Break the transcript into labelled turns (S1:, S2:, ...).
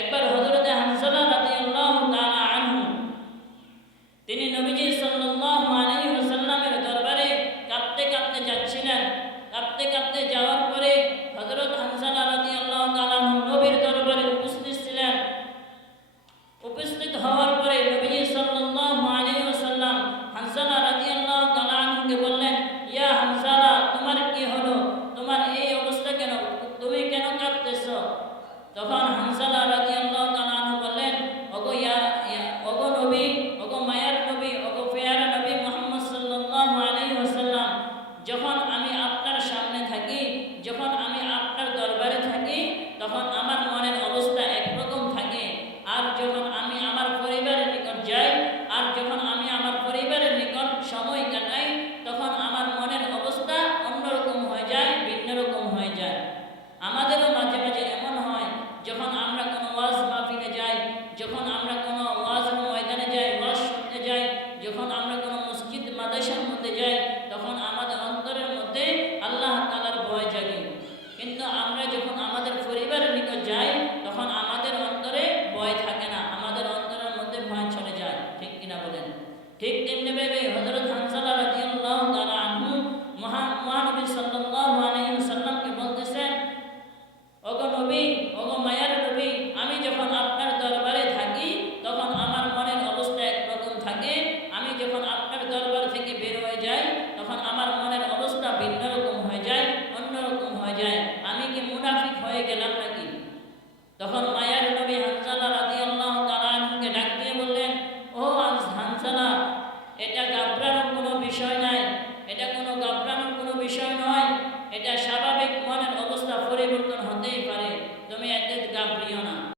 S1: একবার হযরতে হানজালা রাদিয়াল্লাহু তাআলা আনহু, তিনি নবীজি সাল্লাল্লাহু আলাইহি ওয়াসাল্লামের দরবারে কাঁদতে কাঁদতে যাচ্ছিলেন। কাঁদতে কাঁদতে যাওয়ার পরে হযরত হানজালা রাদিয়াল্লাহু তাআলা আনহু নবীর দরবারে উপস্থিত ছিলেন। উপস্থিত হওয়ার পরে নবীজি সাল্লাল্লাহু আলাইহি ওয়াসাল্লাম হানজালা রাদিয়াল্লাহু তাআলা আনহুকে বললেন, ইয়া হানজালা তোমার কি হলো? তোমার এই অবস্থা কেন? তুমি কেন কাঁদতেছো? তখন হানজালা যখন আমি আপনার সামনে থাকি, যখন আমি আপনার দরবারে থাকি, তখন আমার মনের অবস্থা একরকম থাকে। আর যখন আমি আমার পরিবারের নিকট যাই, আর যখন আমি আমার পরিবারের নিকট সময় কাটাই, তখন আমার মনের অবস্থা অন্যরকম হয়ে যায় ভিন্ন রকম হয়ে যায়। আমাদেরও মাঝে মাঝে এমন হয়, যখন আমরা কোনো ওয়াজ মাহফিলে যাই, যখন ঠিক তেমনি ভাবে হজরত হানসালা রাদিয়াল্লাহু তারা আনু মহা, মহানবী সাল্লাল্লাহু আলাইহি ওয়াসাল্লামকে বলতেছেন, ওগো নবী, ওগো মায়ার নবী, আমি যখন আপনার দরবারে থাকি, তখন আমার মনের অবস্থা একরকম থাকে। আমি যখন আপনার দরবার থেকে বের হয়ে যাই, তখন আমার মনের অবস্থা ভিন্ন রকম হয়ে যায় অন্যরকম হয়ে যায়। আমি কি মুনাফিক হয়ে গেলাম নাকি? তখন মায়ার নবী এটা গাবড়ানোর কোনো বিষয় নাই। এটা কোনো গাবড়ানোর কোনো বিষয় নয়। এটা স্বাভাবিক মনের অবস্থা পরিবর্তন হতেই পারে।